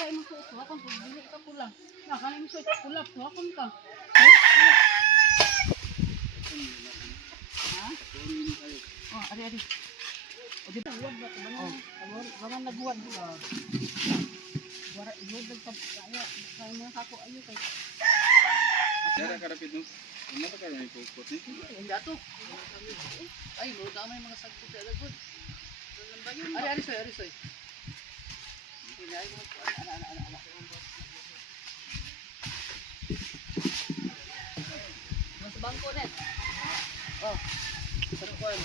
pula imong suot, hakon pud dili ka pula. Na kanang suot pula, hakon ka. Ha? Oh, ari. O dito huwag ba bangon? Bangon naghuwag ba? Wala huwag kaya mga kako ayo kay. Dara karapid no. Ano ta karon ipukot ni? Hindi ato. Ay, mo damay mga sagpo sa lagod. Ari soy. Hindi ay mo ana. Mas bangko net. Oh. Sarkuan.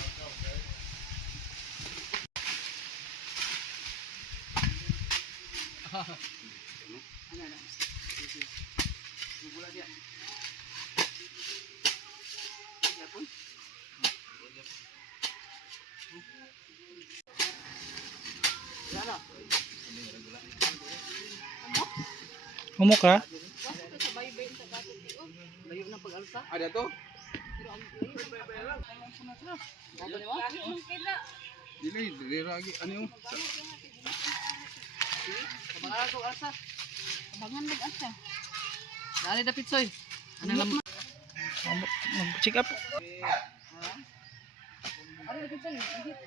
Ana. Gula dia. Ya pun. Yana. Humok ka? Layo na pag-alsa. Ada to? Pero ang layo. Ano ni mo? Dili lagi ano yung Kabangan ko alsa. Kabangan nag-alsa. Dali dapit soy. Ano lang? Mag-check up. Ano dapit soy? Higit.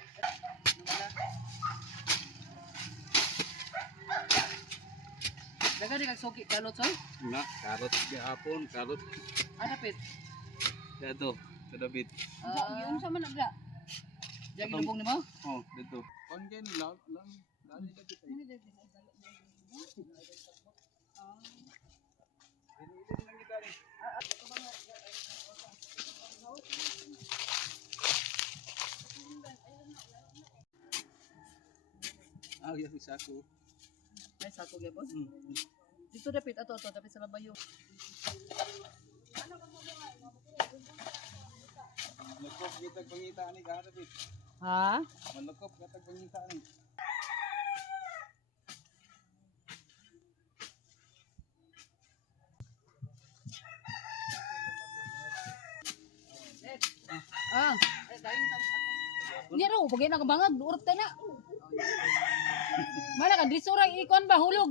Daga di kag soki kalot soy? na karot gahapon, karot Dapit. dato, kadabit. Yun sa man agda. Diyan ginubong nimo? Oh, dito. Kon kay ni lang dali ka kita. Ya sako. Ay sako gyapon. Dito dapit ato dapit sa labayo. Malakop kita pangita ni karapit. Ha? Malakop kita pangita ni. Dayon ta ako. Nya raw pagay na kabangag urot ta na. Mana ka drisura ikon ba hulog?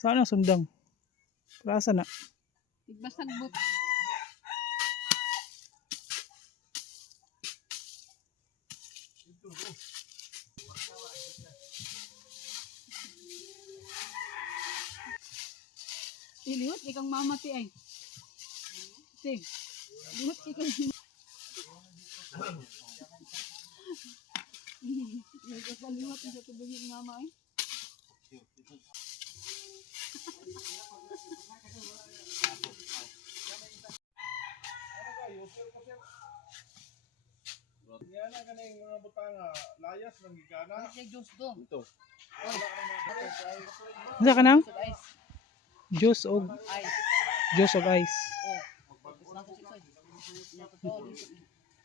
Saan ang sundang? Prasa na. Basag but. Iliwat ikang mamati ay. Ting. Liwat ikang liwat sa tubig ng mama ay. Yan na kaning mga butanga, layas ng gigana. Ano siya juice dong? Ito. Isa ka nang? Sa ice. Juice og Ice. juice og ice. Oh.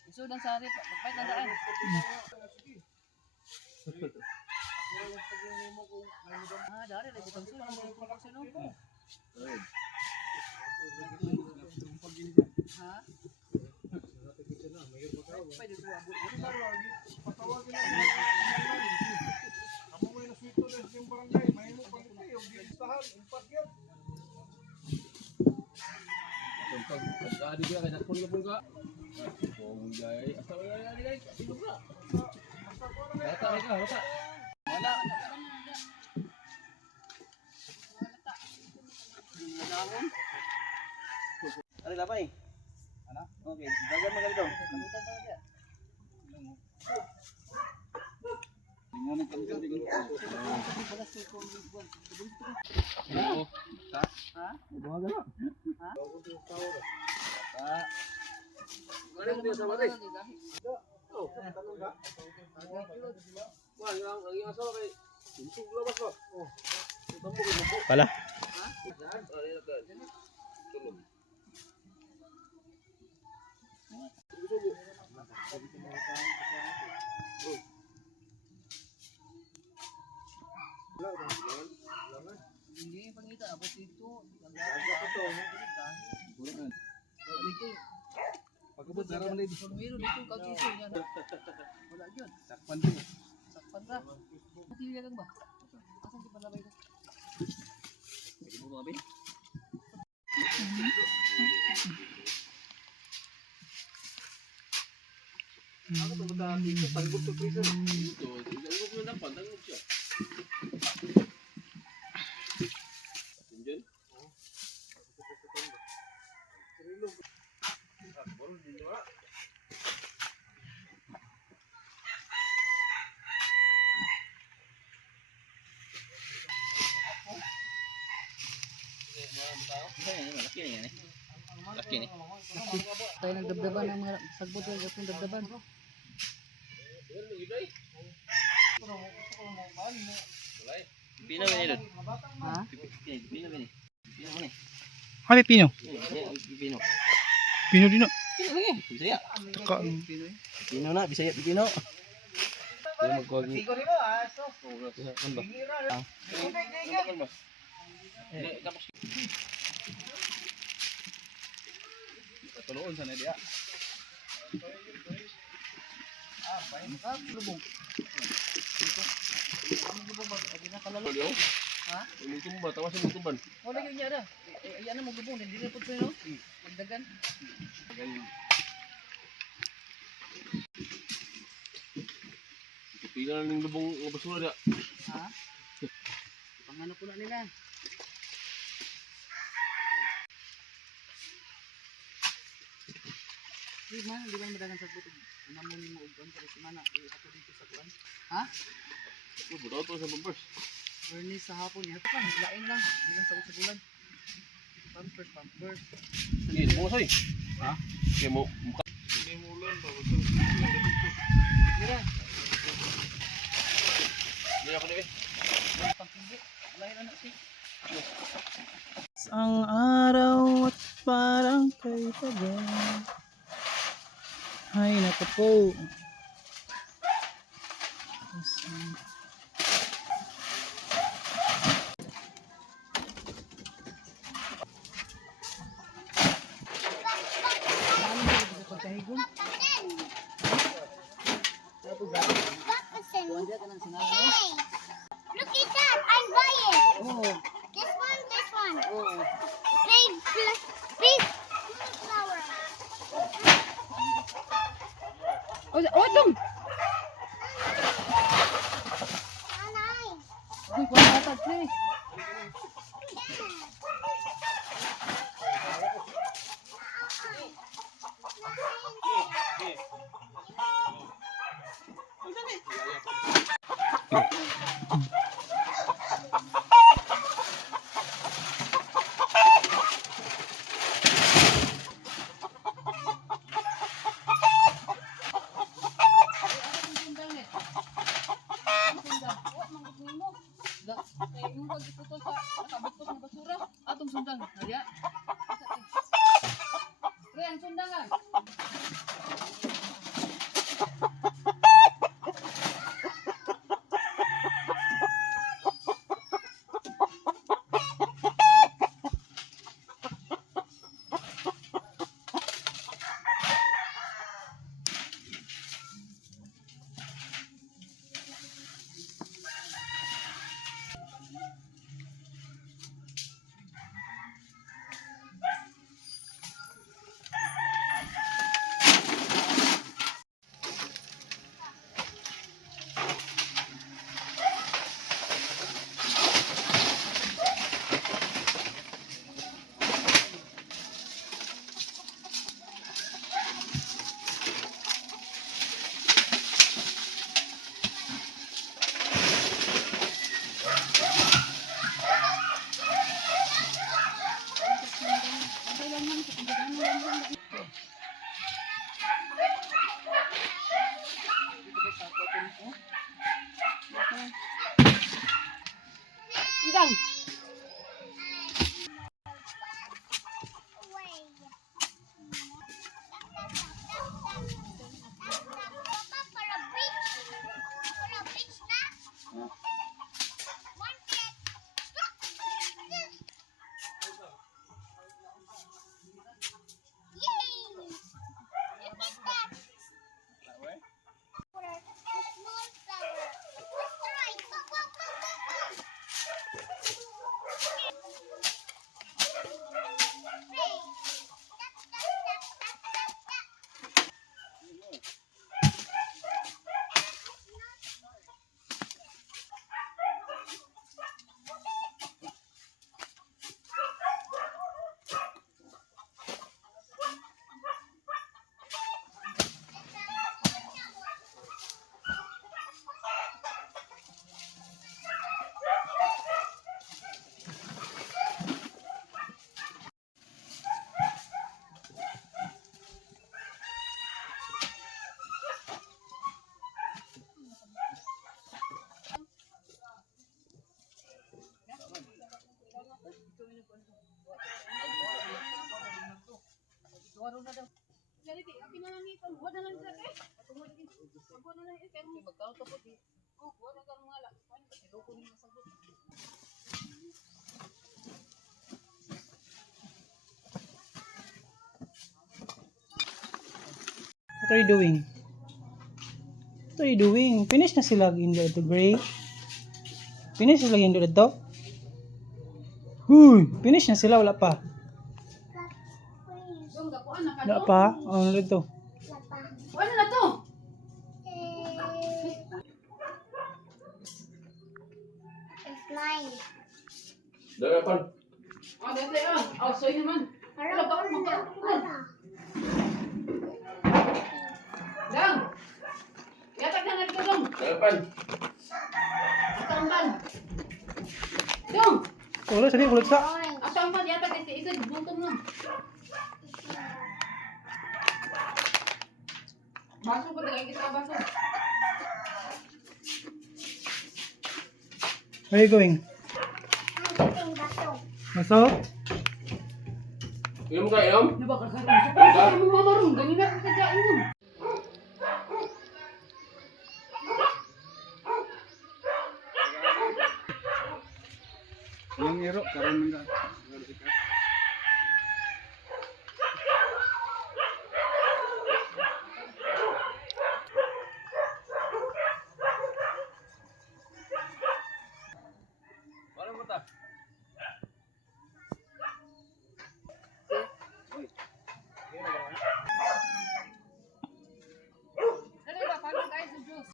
Iso dan sari pagpait na daan. Dari lagi butang sulo ng production ko. Ha? Pwede dua bulan. Amo may nasuito na yung barangay, may mo pang kayo, gistahan, impas gyud. Pagkadi ka kay nakon ka pungka. Bonggay, asa wala guys, siguro ra. Rata. Wala. Nadawon. Ano lapay? Ana? Okay, dagan magali daw. Kamutan pa dia. Tingnan ang kanto di kan. Ha? Buhaga na. Ha? Ta. Ano mo sa bagay? Oh, Tanong ka? Wala ang asawa kay Insug labas ba? Oh. Pala. ha? Tulog. Kurang. Pagkabot dara man dito. Meron dito kag dito yan. Wala gyud. Sakpan din. Sakpan ra. Pati lang ba? Asan di palabay ko? Ibu mo abi. Ako to bata dito tanggap to prison. Ito, ibu mo na pantang siya. Tunjun. Baru dito ah. Laki ni. Tayo nagdabdaban ng mga sagbot ng atong dabdaban. Pino gani dun. Ha? Pino gani. Pino gani. Ano pino? Pino. Pino dino. Pino lagi. Bisaya. Taka. Pino na, Bisaya Pino. Pero magkuwag ni. Siguro mo aso. Ano ba? Ano ba? Tapos Tuloon sana dia. Lubong. Ano lubong ba? Adi na kalalo. Lolo. Ha? Luto mo ba? Tawas sa lutuban. Wala gyud niya da. Ayan na mo lubong din dili pud no. Magdagan. Pila ng lubong ng basura dia. Ha? Pangano po na nila. Di man madagan sa buto. Namon mo uban para si mana ato dito sa kuan. Ha? Ito buto to sa bumpers. Bernie sa hapon niya. Ito lain lang. Di lang sa bulan. Pampers. Sige, mo soy. Ha? Sige mo. Mira, Hindi ako na eh. pampindi. Lain anak si. Ang araw at parang kay tagal. Ay, naku po. Ano mo sa pagkahigon? Kuan dia kanang sinalo. Hey, look at that! I'm buying Oh, this one, this one. oh. Big flower. Oh, dong. How nice. Uy, kuan ata please. Atong sundang, haliya. Ren, sundangan. Sundang. For a bridge. For a bridge na. One pet. Waro na daw. Dali ti, akin na lang ito. Huwag na lang sa kay. Tungod din. Huwag na lang ito. Kaya magkaroon to po di. Oh, huwag na kang mga la. Paano kasi loko ni masagot. What are you doing? What are you doing? Finish na sila in the gray. Finish na sila in the top. Huy! Finish na sila, wala pa. Dong, gapuan na ka Wala dong. pa. Ano dito? Ano na to? It's mine. Dalapan. Oh, dali ah. Oh, soy naman. Wala ba ako magkaroon? Dong. Yatag na nagto dong. Dalapan. Asamban. Dong. Wala, sali, kulit sa. Orange. Asamban yatag isa buntong na. Baso pa tayo kita baso. Where are you going? I'm getting bato. Maso? Inom ka, inom? Ano ba kakaroon? Sa mo mamarong. Ganyan na kita dyan mo. Yung iro, karon man ka. Wala mo ta. Dali ba? Paano tayo sa juice?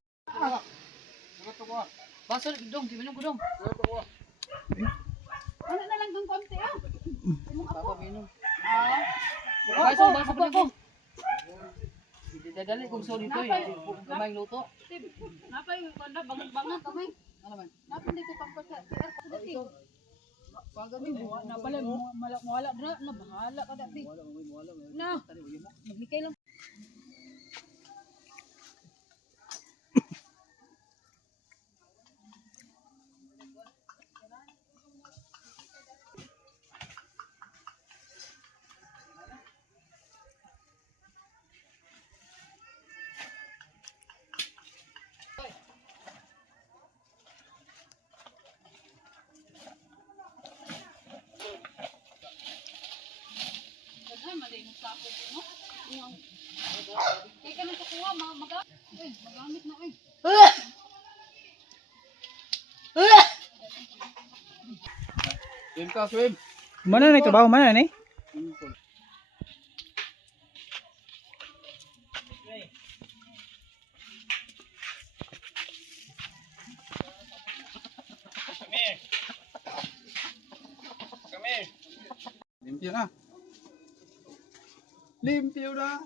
Baso, dong. Giminong ko dong. Ano na lang dong konti ah. Papa minom. Ah. Baso, baso pa ko. Dadali kung sorry to, kamay luto. Napay, kanda, bangat-bangat kamay. Ano man? Napay dito pampasa. Dati. Pagami mo, napala mo, mawala na, bahala ka dati. Na, maglikay lang. Ay, malay mo sa ako po, no? Kaya ka nang kukuha, magamit na eh. Swim ka, swim. Mana na ito ba? Mana na eh? Limpyo na. Limpyo na.